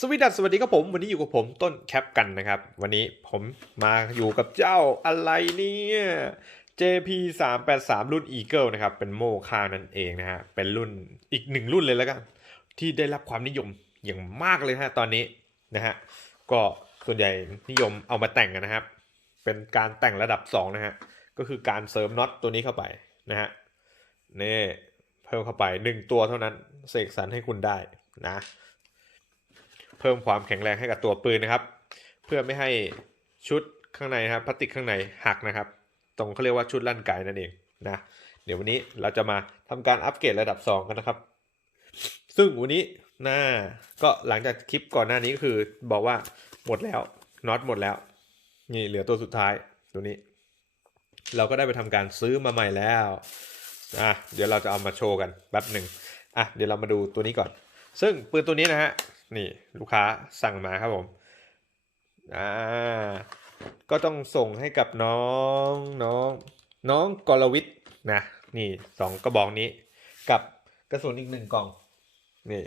สวัสดีครับสวัสดีครับผม วันนี้อยู่กับผมต้นแคปกันนะครับ วันนี้ผมมาอยู่กับเจ้าอะไรเนี่ย JP 3 8 3รุ่น Eagle นะครับ เป็นโมคานั่นเองนะฮะ เป็นรุ่นอีกหนึ่งรุ่นเลยแล้วกัน ที่ได้รับความนิยมอย่างมากเลยฮะตอนนี้นะฮะ ก็ส่วนใหญ่นิยมเอามาแต่งกันนะครับ เป็นการแต่งระดับ 2 นะฮะ ก็คือการเสริมน็อตตัวนี้เข้าไปนะฮะนี่เพิ่มเข้าไป 1 ตัวเท่านั้นเสกสรรให้คุณได้นะ เพิ่มความแข็งแรงให้กับตัวปืนนะครับ เพื่อไม่ให้ชุดข้างในนะครับพลาสติกข้างในหักนะครับ ตรงเขาเรียกว่าชุดลั่นไกนั่นเองนะเดี๋ยววันนี้เราจะมาทำการอัปเกรดระดับ 2 กันนะครับ ซึ่งวันนี้หน้าก็หลังจากคลิปก่อนหน้านี้ก็คือบอกว่าหมดแล้วน็อตหมดแล้ว นี่เหลือตัวสุดท้ายตัวนี้ เราก็ได้ไปทำการซื้อมาใหม่แล้วอะเดี๋ยวเราจะเอามาโชว์กันแป๊บหนึ่งอะเดี๋ยวเรามาดูตัวนี้ก่อน ซึ่งปืนตัวนี้นะฮะ นี่ลูกค้าสั่งมาครับผมอ่าก็ต้องส่งให้กับน้องน้องน้องกรวิทนะนี่สองกระบอกนี้ กับกระสุนอีกหนึ่งกล่องนี่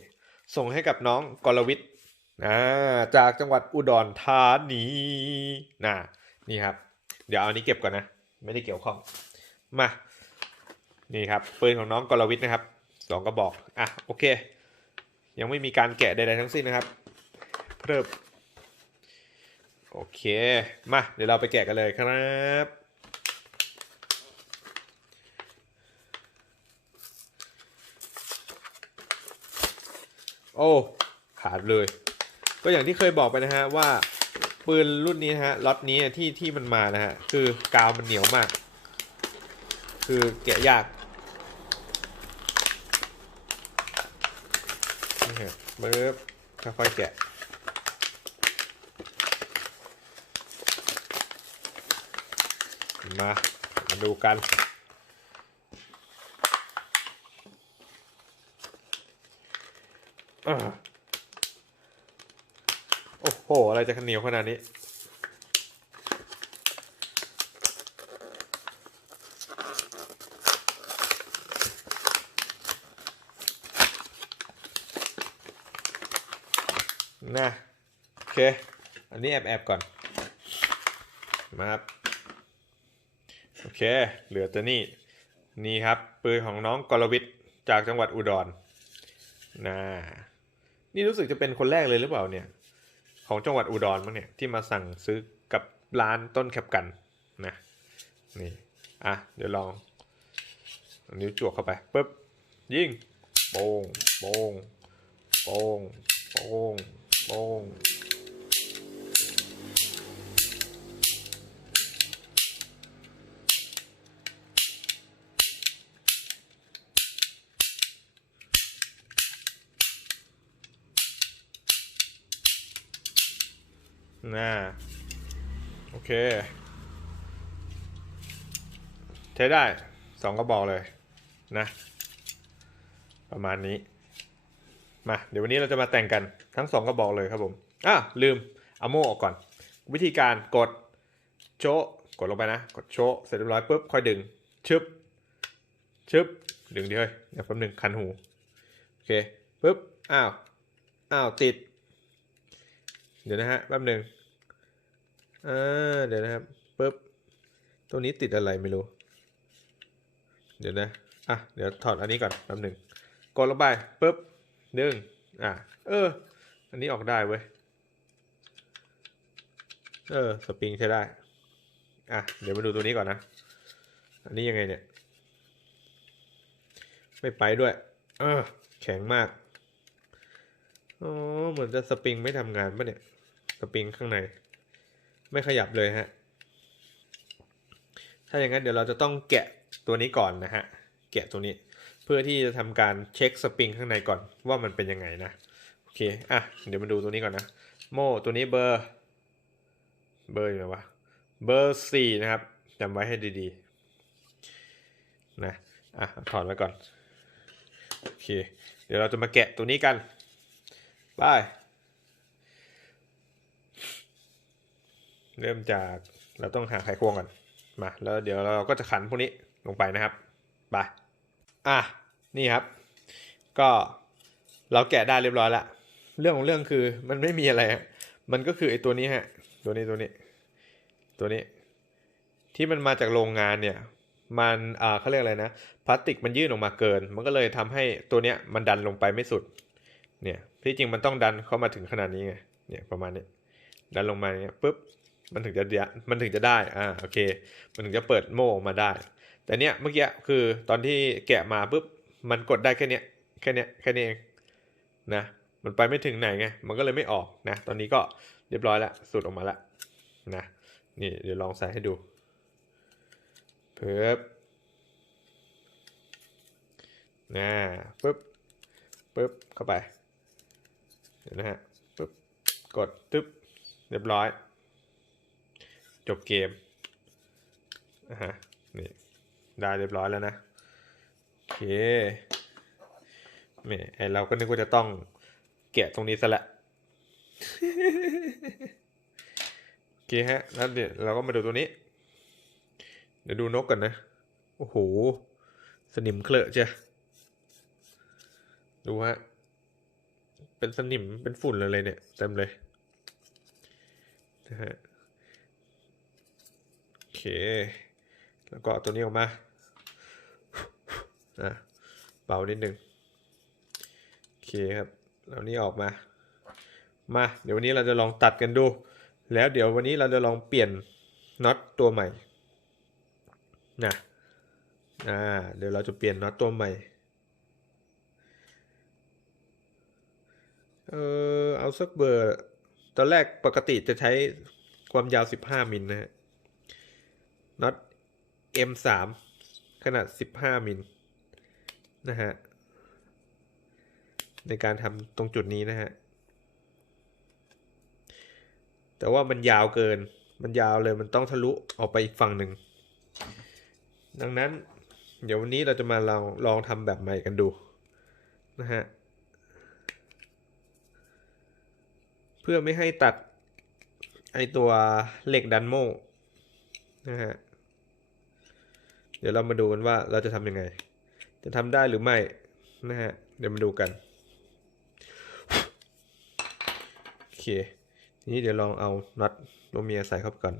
ส่งให้กับน้องกรวิทย์อ่าจากจังหวัดอุดรธานีนะนี่ครับ เดี๋ยวเอาอันนี้เก็บก่อนนะ ไม่ได้เกี่ยวข้องมานี่ครับปืนของน้องกรวิทนะครับสองกระบอกอะโอเค ยังไม่มีการแกะใดๆทั้งสิ้นนะครับเริ่มโอเค มาเดี๋ยวเราไปแกะกันเลยครับโอ้ขาดเลย ก็อย่างที่เคยบอกไปนะฮะว่าปืนรุ่นนี้นะฮะล็อตนี้ที่ที่มันมานะฮะคือกาวมันเหนียวมาก คือแกะยาก นี่ครับค่อยๆแกะมา มาดูกันอโอ้โห อะไรจะเหนียวขนาดนี้ นะ โอเค อั นนี้แอบแอบก่อน มาครับ โอเค เหลือแตัวนี้นี่ครับ ปืนของน้องกรวิทจากจังหวัดอุดรนะนี่รู้สึกจะเป็นคนแรกเลยหรือเปล่าเนี่ย ของจังหวัดอุดรมั้งเนี่ย ที่มาสั่งซื้อกับร้านต้นแคปกันนะนี่อะเดี๋ยวลองนิ้วจวกเข้าไปปุ๊บยิงโป้งโป้งโป้งโป้งโป้ง น่าโอเค ใช้ได้สองกระบอกเลยนะ ประมาณนี้ มา เดี๋ยววันนี้เราจะมาแต่งกันทั้งสองกระบอกเลยครับผมอะลืมเอาโม่ออกก่อน วิธีการกดโชะกดลงไปนะ กดโชะเสร็จเรียบร้อยปุ๊บค่อยดึง ชึบ ชึบ ดึงดิเฮ้ยเดี๋ยวแป๊บหนึงคันหู โอเคปุ๊บ อ้าว อ้าว ติด เดี๋ยวนะฮะ แป๊บหนึ่ง อ่าเดี๋ยวนะครับปุ๊บตรงนี้ติดอะไรไม่รู้ เดี๋ยวนะอะเดี๋ยวถอดอันนี้ก่อนแป๊บหนึ่งกดลงไปปุ๊บดึงอะเออ อันนี้ออกได้เว้ยเออสปริงใช้ได้อะเดี๋ยวมาดูตัวนี้ก่อนนะ อันนี้ยังไงเนี่ย ไม่ไปด้วย เออ แข็งมาก อ๋อ เหมือนจะสปริงไม่ทำงานปะเนี่ย สปริงข้างใน ไม่ขยับเลยฮะ ถ้าอย่างนั้นเดี๋ยวเราจะต้องแกะตัวนี้ก่อนนะฮะ แกะตัวนี้ เพื่อที่จะทำการเช็คสปริงข้างในก่อนว่ามันเป็นยังไงนะ โอเค อะ เดี๋ยวมาดูตัวนี้ก่อนนะ โม่ตัวนี้เบอร์ เบอร์อยู่ไหนวะ เบอร์สี่นะครับจำไว้ให้ดีๆ นะ อะ ถอดไว้ก่อน โอเค เดี๋ยวเราจะมาแกะตัวนี้กัน ไป เริ่มจากเราต้องหาไขควงก่อนมาแล้วเดี๋ยวเราก็จะขันพวกนี้ลงไปนะครับไปอะนี่ครับ ก็เราแกะได้เรียบร้อยแล้วเรื่องของเรื่องคือมันไม่มีอะไรฮะมันก็คือไอ้ตัวนี้ฮะ ตัวนี้ตัวนี้ ตัวนี้ ที่มันมาจากโรงงานเนี่ย มันอ่าเขาเรียกอะไรนะพลาสติกมันยื่นออกมาเกิน มันก็เลยทำให้ตัวเนี้ยมันดันลงไปไม่สุด เนี่ยที่จริงมันต้องดันเข้ามาถึงขนาดนี้ไงเนี่ยประมาณนี้ดันลงมาเงี้ยปุ๊บ มันถึงจะเดียมันถึงจะได้อ่าโอเค มันถึงจะเปิดโม่ออกมาได้ แต่เนี้ยเมื่อกี้คือตอนที่แกะมาปุ๊บมันกดได้แค่เนี้ยแค่เนี้ยแค่นี้เองนะมันไปไม่ถึงไหนไงมันก็เลยไม่ออกนะ ตอนนี้ก็เรียบร้อยแล้วสุดออกมาแล้วนะนี่เดี๋ยวลองใส่ให้ดูเพิ่บนะปุ๊บปุ๊บเข้าไปเดี๋ยวนะฮะปุ๊บกดตึ๊บเรียบร้อย จบเกมอะฮะนี่ได้เรียบร้อยแล้วนะโอเคแม่ไอเราก็นึกว่าจะต้องแกะตรงนี้ซะและโอเคฮะแล้วเดี๋ยวเราก็มาดูตัวนี้ เดี๋ยวดูนกกันนะ โอ้โห สนิมเคลอะจ้ะดูฮะ เป็นสนิมเป็นฝุ่นเลยเนี่ยเต็มเลยนะฮะ เค แล้วก็ตัวนี้ออกมาอะเบานิดนึงโอเคครับ แล้วนี้ออกมา มา เดี๋ยววันนี้เราจะลองตัดกันดู แล้วเดี๋ยววันนี้เราจะลองเปลี่ยนน็อตตัวใหม่นะอ่าเดี๋ยวเราจะเปลี่ยนน็อตตัวใหม่ เออเอาสักเบอร์ ตอนแรกปกติจะใช้ความยาว 15 มิลนะฮะ น็อต M3 ขนาด 15 มิลนะฮะ ในการทำตรงจุดนี้นะฮะ แต่ว่ามันยาวเกิน มันยาวเลยมันต้องทะลุออกไปอีกฝั่งหนึ่ง ดังนั้น เดี๋ยววันนี้เราจะมาลองลองทำแบบใหม่กันดูนะฮะ เพื่อไม่ให้ตัดไอตัวเหล็กดันโม่นะฮะ เดี๋ยวเรามาดูกันว่าเราจะทำยังไง จะทำได้หรือไม่นะฮะ เดี๋ยวมาดูกันโอเค ทีนี้เดี๋ยวลองเอาน็อตโรเมียใส่เข้าไปก่อน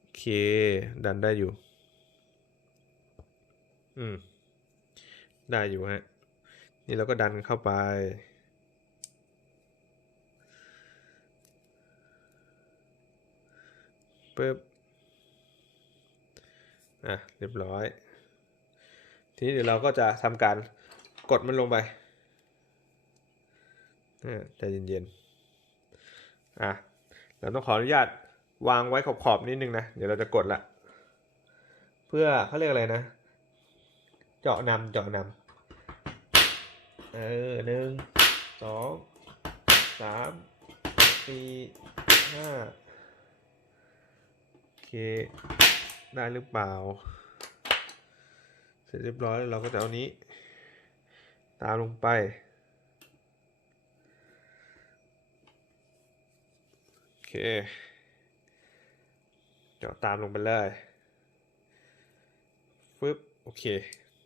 โอเค ดันได้อยู่ อืม ได้อยู่ฮะ นี่เราก็ดันเข้าไป ปึ๊บอะเรียบร้อย ทีนี้เดี๋ยวเราก็จะทำการกดมันลงไปอ่าใจเย็นๆ อะ เราต้องขออนุญาตวางไว้ขอบๆนิดนึงนะ เดี๋ยวเราจะกดละ เพื่อเขาเรียกอะไรนะ เจาะนำเจาะนำเออหนึ่งสองสามสี่ห้า เค ได้หรือเปล่า เสร็จเรียบร้อยแล้วเราก็จะเอานี้ ตามลงไปโอเค เดี๋ยวตามลงไปเลยฟึบโอเค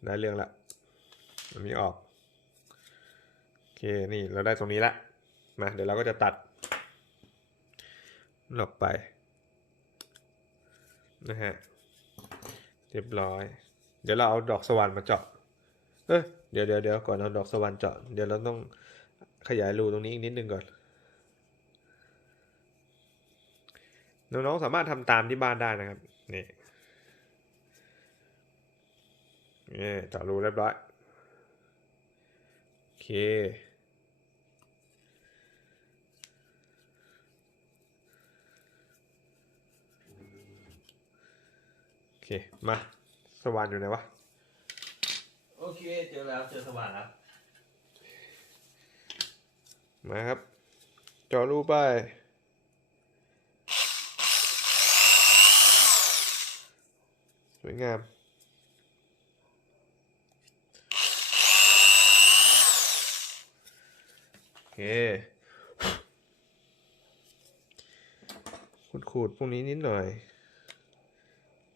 ได้เรื่องละอันนี้ออก โอเค นี่เราได้ตรงนี้ละ มา เดี๋ยวเราก็จะตัดมันออกไป นะฮะเรียบร้อย เดี๋ยวเราเอาดอกสว่านมาเจาะเอ้ยเดี๋ยวเดี๋ยวเดี๋ยวก่อนเอาดอกสว่านเจาะเดี๋ยวเราต้องขยายรูตรงนี้อีกนิดนึงก่อนน้องๆสามารถทำตามที่บ้านได้นะครับนี่นี่เจาะรูเรียบร้อยโอเค โอ เคมาสว่านอยู่ไหนวะโอเคเจอแล้วเจอสว่านแล้วมาครับเจาะรูไปสวยงามโอเคขูดขูดๆพวกนี้นิดหน่อย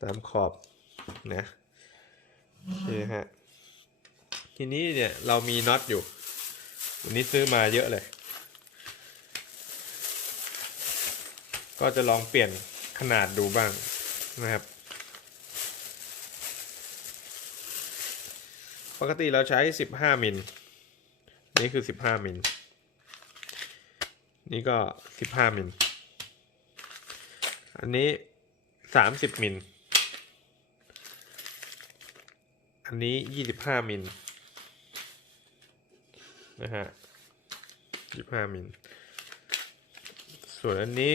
ตามขอบนะโอเคฮะทีนี้เนี่ยเรามีน็อตอยู่วันนี้ซื้อมาเยอะเลย ก็จะลองเปลี่ยนขนาดดูบ้างนะครับ ปกติเราใช้ 15 มิล นี่คือ 15 มิล นี่ก็ 15 มิล อันนี้ 30 มิล อันนี้25มิลนะฮะ25มิล ส่วนอันนี้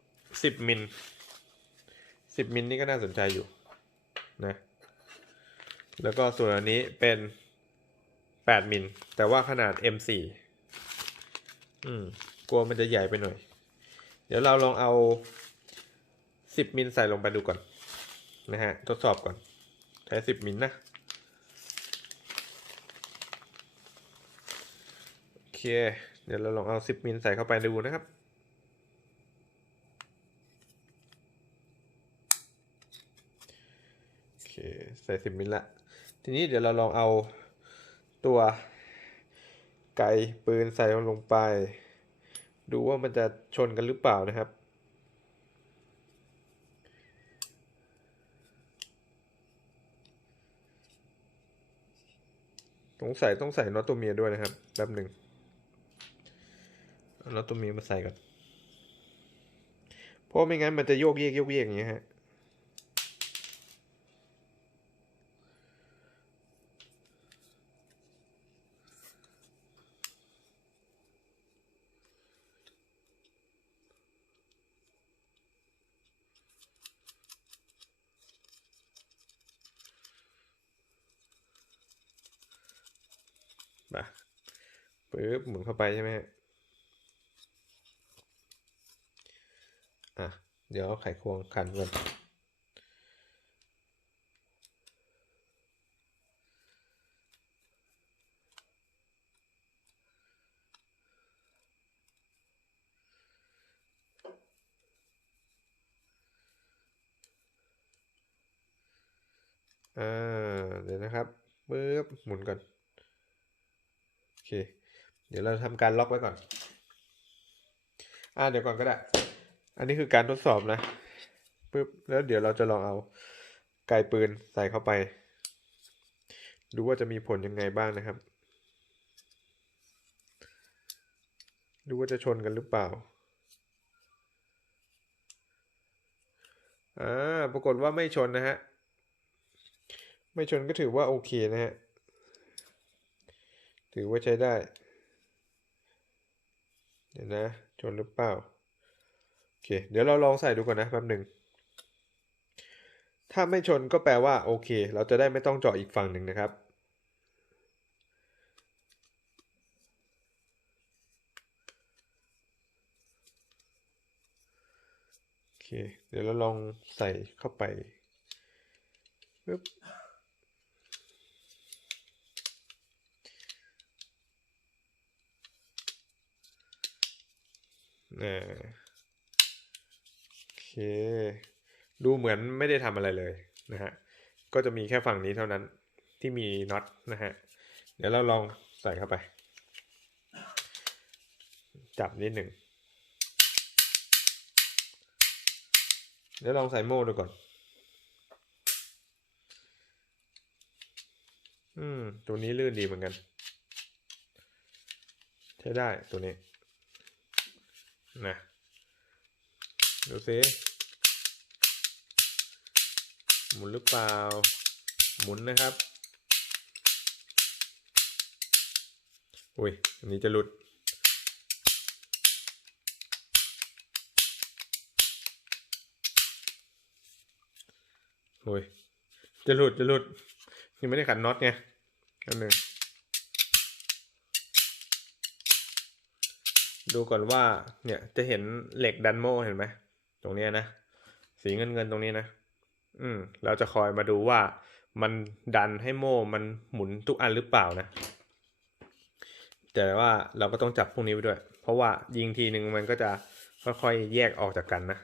10มิล10มิลนี่ก็น่าสนใจอยู่นะ แล้วก็ส่วนอันนี้เป็น8มิล แต่ว่าขนาด M4 อืม กลัวมันจะใหญ่ไปหน่อย เดี๋ยวเราลองเอา10มิลใส่ลงไปดูก่อน นะฮะ ทดสอบก่อน ใช้10มิลนะ โอ เคเดี๋ยวเราลองเอา 10 มิลใส่เข้าไปดูนะครับ โอเค ใส่ 10 มิลละ ทีนี้เดี๋ยวเราลองเอาตัวไกปืนใส่ลงไป ดูว่ามันจะชนกันหรือเปล่านะครับสงสัยต้องใส่น็อตตัวเมียด้วยนะครับแป๊บหนึ่ง เอาน็อตตัวเมียมาใส่ก่อน เพราะไม่งั้นมันจะโยกเยกโยกเยกอย่างเงี้ยฮะ มาปึ๊บหมุนเข้าไปใช่ไหมฮะอะ เดี๋ยวเอาไขควงขันก่อนอ่าเดี๋ยวนะครับปึ๊บหมุนก่อน โอเค เดี๋ยวเราทำการล็อกไว้ก่อน อ่าเดี๋ยวก่อนก็ได้ อันนี้คือการทดสอบนะปึ๊บแล้วเดี๋ยวเราจะลองเอาไกลปืนใส่เข้าไป ดูว่าจะมีผลยังไงบ้างนะครับ ดูว่าจะชนกันหรือเปล่าอ่าปรากฏว่าไม่ชนนะฮะ ไม่ชนก็ถือว่าโอเคนะฮะ ถือว่าใช้ได้ เดี๋ยวนะ ชนหรือเปล่า เค เดี๋ยวเราลองใส่ดูก่อนนะแป๊บหนึ่ง ถ้าไม่ชนก็แปลว่าโอเค เราจะได้ไม่ต้องเจาะอีกฝั่งหนึ่งนะครับ โอเค เดี๋ยวเราลองใส่เข้าไปปึ๊บอ่าโอ เค ดูเหมือนไม่ได้ทำอะไรเลยนะฮะ ก็จะมีแค่ฝั่งนี้เท่านั้นที่มีน็อตนะฮะ เดี๋ยวเราลองใส่เข้าไป จับนิดหนึ่ง เดี๋ยวลองใส่โม่ดูก่อน อืม ตัวนี้ลื่นดีเหมือนกัน ใช้ได้ตัวนี้ นะ ดูซิหมุนหรือเปล่า หมุนนะครับ อุ้ยอันนี้จะหลุด อุ้ย จะหลุด จะหลุด ยังไม่ได้ขันน็อตไงอันหนึ่ง ดูก่อนว่า เนี่ย จะเห็นเหล็กดันโมเห็นไหม ตรงเนี้ยนะ สีเงินเงินๆตรงนี้นะ อืม เราจะคอยมาดูว่ามันดันให้โม่มันหมุนทุกอันหรือเปล่านะ แต่ว่าเราก็ต้องจับพวกนี้ไปด้วย เพราะว่ายิงทีหนึ่งมันก็จะค่อยๆแยกออกจากกันนะ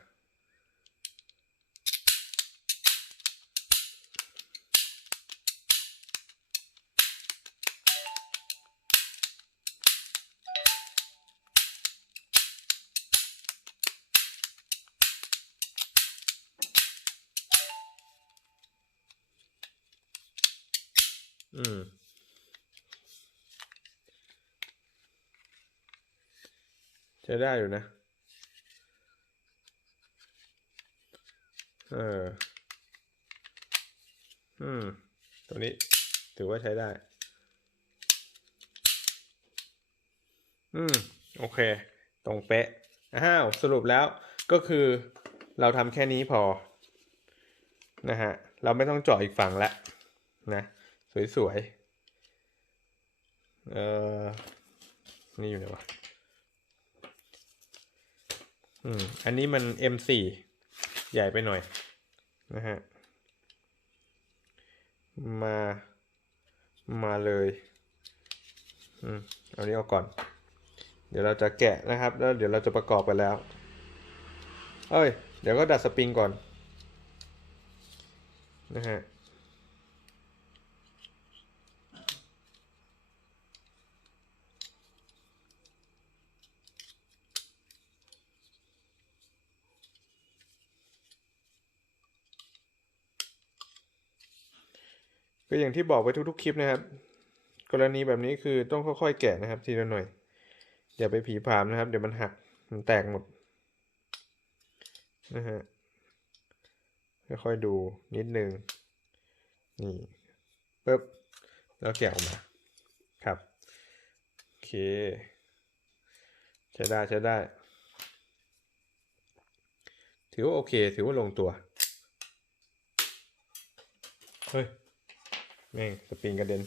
อืมใช้ได้อยู่นะ เออ อืม ตัวนี้ถือว่าใช้ได้ อืม โอเค ตรงเป๊ะ อ้าว สรุปแล้วก็คือเราทำแค่นี้พอ นะฮะ เราไม่ต้องเจาะอีกฝั่งละนะ สวยๆ เอ่อ นี่อยู่ไหนวะ อืม อันนี้มัน M4 ใหญ่ไปหน่อย นะฮะ มา มาเลย อืม เอานี้เอาก่อน เดี๋ยวเราจะแกะนะครับ แล้วเดี๋ยวเราจะประกอบกันแล้ว เอ้ย เดี๋ยวก็ดัดสปริงก่อน นะฮะ ก็อย่างที่บอกไปทุกๆคลิปนะครับ กรณีแบบนี้คือต้องค่อยๆแกะนะครับ ทีละหน่อยอย่าไปผีผามนะครับ เดี๋ยวมันหักมันแตกหมดนะฮะค่อยๆดูนิดนึงนี่ปึ๊บแล้วแกะออกมาครับโอเค ใช้ได้ใช้ได้ ถือว่าโอเค ถือว่าลงตัว เฮ้ย แม่งสปริงกระเด็น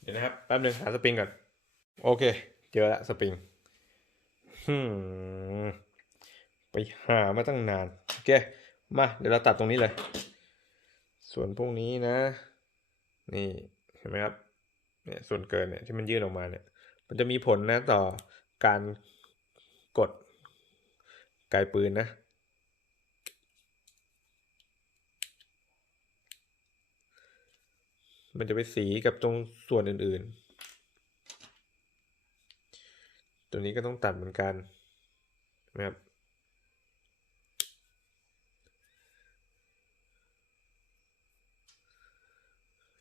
เดี๋ยวนะครับ แป๊บหนึ่งหาสปริงก่อน โอเค เจอละสปริงฮึมไปหามาตั้งนาน โอเค มาเดี๋ยวเราตัดตรงนี้เลย ส่วนพวกนี้นะ นี่เห็นไหมครับ เนี่ยส่วนเกินเนี่ยที่มันยื่นออกมาเนี่ย มันจะมีผลนะต่อการกดไกลปืนนะ มันจะไปสีกับตรงส่วนอื่นๆ ตัวนี้ก็ต้องตัดเหมือนกันนะครับ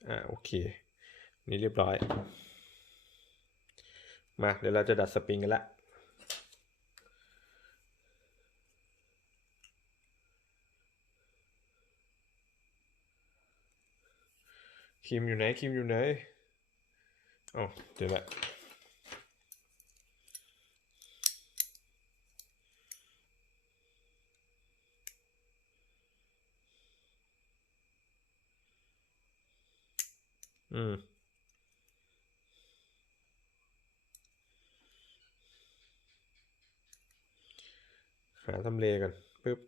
อ่าโอเค นี่เรียบร้อย มาเดี๋ยวเราจะดัดสปริงกันละ ครีมอยู่ไหนครีมอยู่ไหนอ๋อเจอละอืมหาทำเลกันปึ๊บ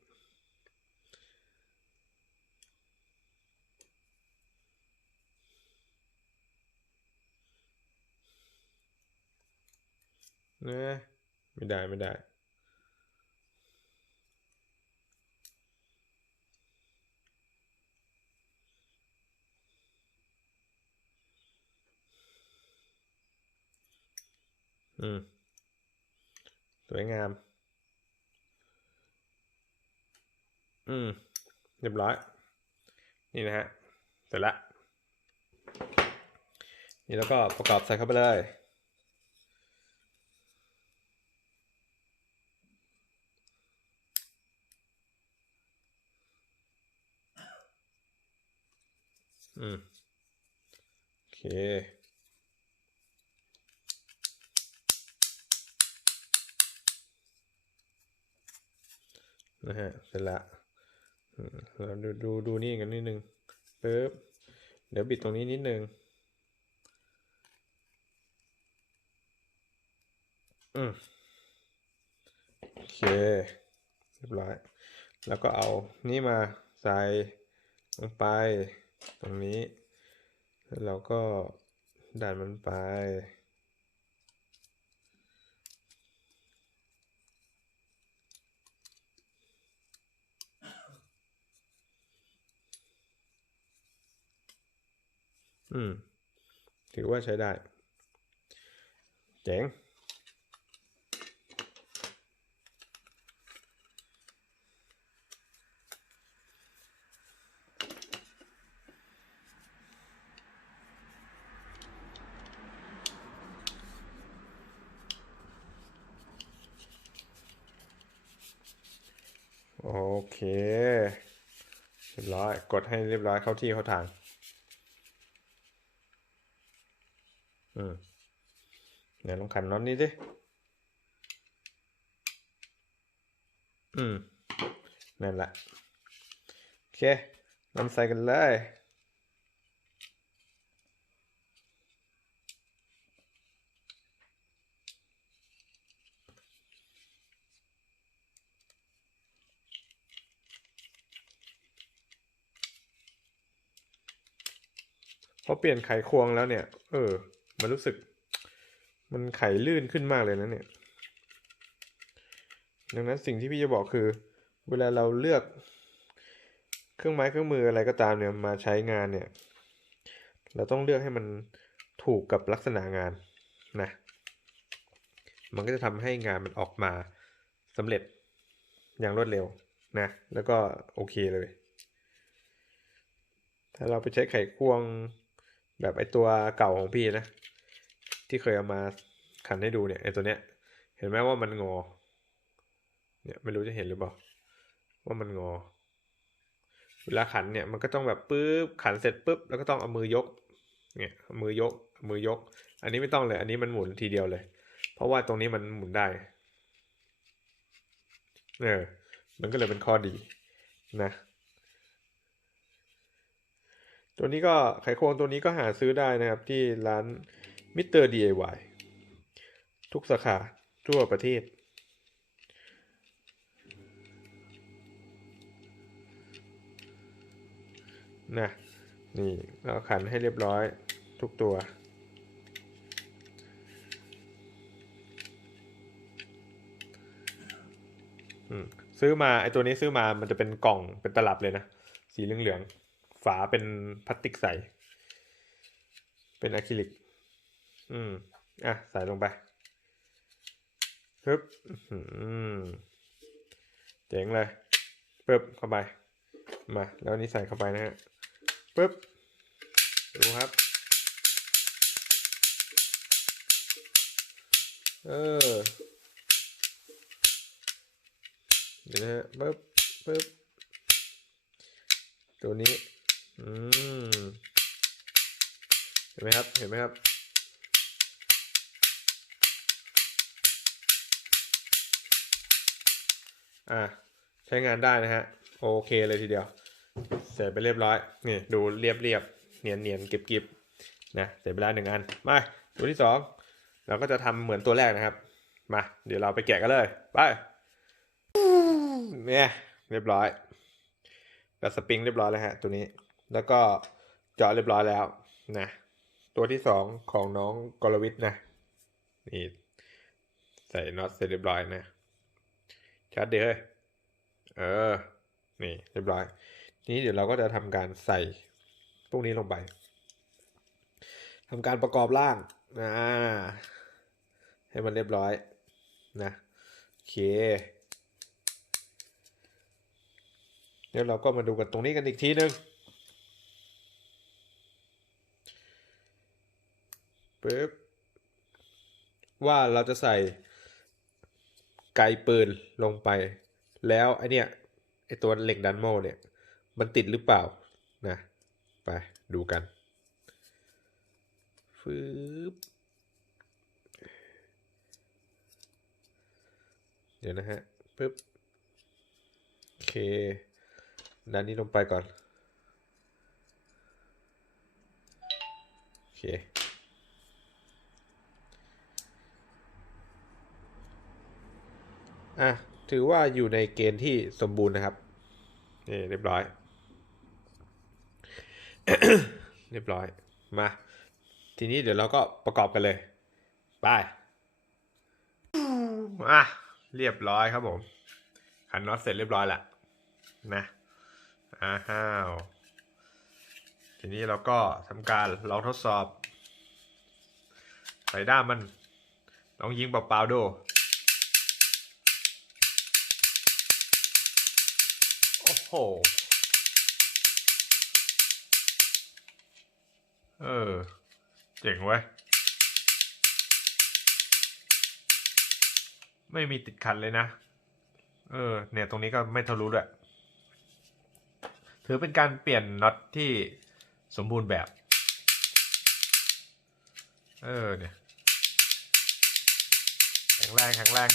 นะไม่ได้ไม่ได้ อืม สวยงาม อืม เรียบร้อย นี่นะฮะ เสร็จละนี่แล้วก็ประกอบใส่เข้าไปเลย อืมโอเคนะฮะเสร็จละเราดูดูดูนี่กันนิดนึงปึ๊บเดี๋ยวบิดตรงนี้นิดนึงอืมโอเคเรียบร้อย แล้วก็เอานี่มาใส่ลงไป ตรงนี้ แล้วเราก็ดันมันไป อืม ถือว่าใช้ได้ เจ๋ง อ เคเรียบร้อย กดให้เรียบร้อยเข้าที่เข้าทาง อืมเดี๋ยวลองขันน็อตนี้ดิอืม นั่นแหละ โอเคนำใส่กันเลย พอเปลี่ยนไขควงแล้วเนี่ย เออ มันรู้สึก มันไขลื่นขึ้นมากเลยนะเนี่ย ดังนั้นสิ่งที่พี่จะบอกคือ เวลาเราเลือก เครื่องไม้เครื่องมืออะไรก็ตามเนี่ยมาใช้งานเนี่ย เราต้องเลือกให้มันถูกกับลักษณะงานนะ มันก็จะทำให้งานมันออกมาสำเร็จอย่างรวดเร็วนะ แล้วก็โอเคเลย ถ้าเราไปใช้ไขควง แบบไอตัวเก่าของพี่นะ ที่เคยเอามาขันให้ดูเนี่ยไอตัวเนี้ย เห็นไหมว่ามันงอ เนี่ยไม่รู้จะเห็นหรือเปล่าว่ามันงอ เวลาขันเนี่ยมันก็ต้องแบบปุ๊บขันเสร็จปุ๊บแล้วก็ต้องเอามือยก เนี่ยเอามือยกเอามือยก อันนี้ไม่ต้องเลย อันนี้มันหมุนทีเดียวเลย เพราะว่าตรงนี้มันหมุนได้เออมันก็เลยเป็นข้อดีนะ ตัวนี้ก็ไขควงตัวนี้ก็หาซื้อได้นะครับที่ร้านมิสเตอร์ DIY ทุกสาขาทั่วประเทศ นะนี่เราขันให้เรียบร้อยทุกตัว ซื้อมาไอตัวนี้ซื้อมามันจะเป็นกล่องเป็นตลับเลยนะ สีเหลืองๆ ฝาเป็นพลาสติกใส เป็นอะคริลิก อืม อะ ใส่ลงไปปึ๊บอื้อหือเจ๋งเลยปึ๊บเข้าไป มา แล้วนนี้ใส่เข้าไปนะฮะปึ๊บ ดูครับ เออเดี๋ยวนะฮะปึ๊บปึ๊บตัวนี้ อืมเห็นไหมครับ เห็นไหมครับ อ่าใช้งานได้นะฮะ โอเคเลยทีเดียว เสร็จไปเรียบร้อย นี่ดูเรียบเรียบเนียนเนียนเก็บกิบนะเสร็จไปแล้วหนึ่งอัน มาตัวที่สองเราก็จะทำเหมือนตัวแรกนะครับ มา เดี๋ยวเราไปแกะกันเลย ไปเนี่ยเรียบร้อยกับสปริงเรียบร้อยแล้วฮะตัวนี้ แล้วก็เจาะเรียบร้อยแล้วนะตัวที่สองของน้องกรวิทนะนี่ใส่น็อตเสร็จเรียบร้อยนะชัดเด้อเออ นี่เรียบร้อย นี้เดี๋ยวเราก็จะทำการใส่พวกนี้ลงไปทำการประกอบร่างนะให้มันเรียบร้อยนะโอเคเดี๋ยวเราก็มาดูกันตรงนี้กันอีกทีนึง ปึ๊บว่าเราจะใส่ไกปืนลงไป แล้วไอเนี้ยไอตัวเหล็กดันโมเนี่ย มันติดหรือเปล่านะไปดูกันฟืบเดี๋ยวนะฮะปึ๊บโอเคดันนี้ลงไปก่อนโอเค อะถือว่าอยู่ในเกณฑ์ที่สมบูรณ์นะครับนี่เรียบร้อย เรียบร้อยมา ทีนี้เดี๋ยวเราก็ประกอบกันเลยไปอะเรียบร้อยครับผมขันน็อตเสร็จเรียบร้อยแล้วนะอ้าวทีนี้เราก็ทำการลองทดสอบ ใส่ด้ามมันลองยิงเปล่าๆดู โอ้โห เออ เจ๋งเว้ย ไม่มีติดขัดเลยนะ เออ เนี่ยตรงนี้ก็ไม่ทะลุด้วย ถือเป็นการเปลี่ยนน็อตที่สมบูรณ์แบบ เออเนี่ยแข็งแรงแข็งแรง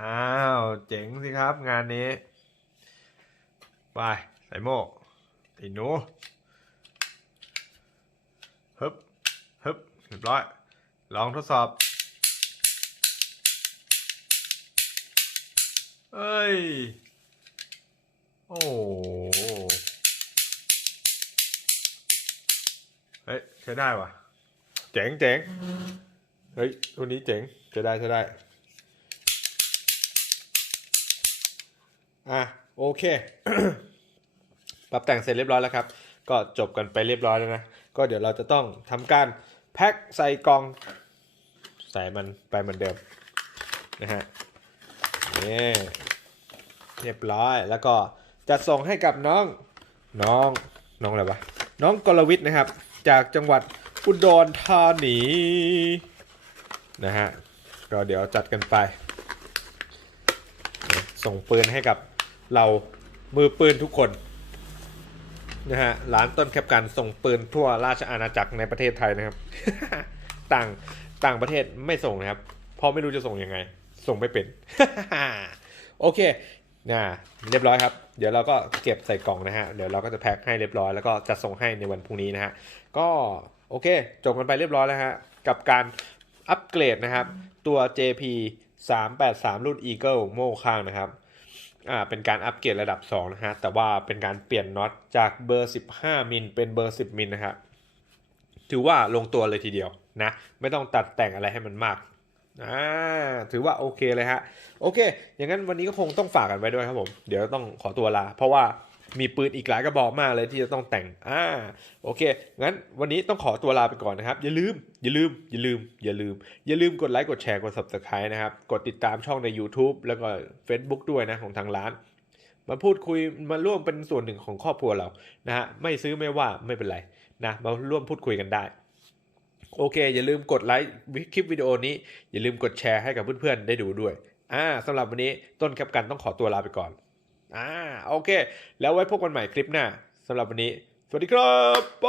อ้าว เจ๋งสิครับงานนี้ ไป ใส่โม่ไอ้หนูฮึบฮึบเรียบร้อย ลองทดสอบ เอ้ย โอ้เฮ้ยใช้ได้ว่ะ เจ๋งเจ๋งเฮ้ยตัวนี้เจ๋งใช้ได้ใช้ได้ อะโอเค ปรับแต่งเสร็จเรียบร้อยแล้วครับ ก็จบกันไปเรียบร้อยแล้วนะ ก็เดี๋ยวเราจะต้องทำการแพ็คใส่กล่อง ใส่มันไปเหมือนเดิมนะฮะนี่เรียบร้อยแล้วก็จะส่งให้กับน้องน้องน้องอะไรวะน้องกรวิทย์นะครับ จากจังหวัดอุดรธานีนะฮะก็เดี๋ยวจัดกันไป ส่งปืนให้กับ เรามือปืนทุกคนนะฮะร้านต้นแคปกันส่งปืนทั่วราชอาณาจักรในประเทศไทยนะครับ ต่างต่างประเทศไม่ส่งนะครับเพราะไม่รู้จะส่งยังไง ส่งไม่เป็น โอเคนะเรียบร้อยครับ เดี๋ยวเราก็เก็บใส่กล่องนะฮะ เดี๋ยวเราก็จะแพ็คให้เรียบร้อยแล้วก็จะส่งให้ในวันพรุ่งนี้นะฮะ ก็โอเค จบกันไปเรียบร้อยแล้วฮะ กับการอัปเกรดนะครับ ตัว JP 383รุ่น Eagle โม่ข้างนะครับ อ่าเป็นการอัปเกรดระดับ2นะฮะแต่ว่าเป็นการเปลี่ยนน็อตจากเบอร์ 15 มิลเป็นเบอร์ 10 มิลนะครับถือว่าลงตัวเลยทีเดียวนะ ไม่ต้องตัดแต่งอะไรให้มันมากอ่าถือว่าโอเคเลยฮะ โอเค อย่างนั้นวันนี้ก็คงต้องฝากกันไว้ด้วยครับผม เดี๋ยวต้องขอตัวลา เพราะว่า มีปืนอีกหลายกระบอกมากเลยที่จะต้องแต่ง อ่า โอเค งั้นวันนี้ต้องขอตัวลาไปก่อนนะครับ อย่าลืม อย่าลืม อย่าลืม อย่าลืม อย่าลืมกดไลค์ กดแชร์ กด subscribe นะครับ กดติดตามช่องใน YouTube แล้วก็ Facebook ด้วยนะของทางร้าน มาพูดคุย มาร่วมเป็นส่วนหนึ่งของครอบครัวเรา นะฮะ ไม่ซื้อไม่ว่าไม่เป็นไรนะ มาร่วมพูดคุยกันได้ โอเค อย่าลืมกดไลค์คลิปวิดีโอนี้ อย่าลืมกดแชร์ให้กับเพื่อนๆ ได้ดูด้วย อ่าสำหรับวันนี้ต้นแคปกันต้องขอตัวลาไปก่อน อ่าโอเค แล้วไว้พบกันใหม่คลิปหน้าสำหรับวันนี้ สวัสดีครับ ไป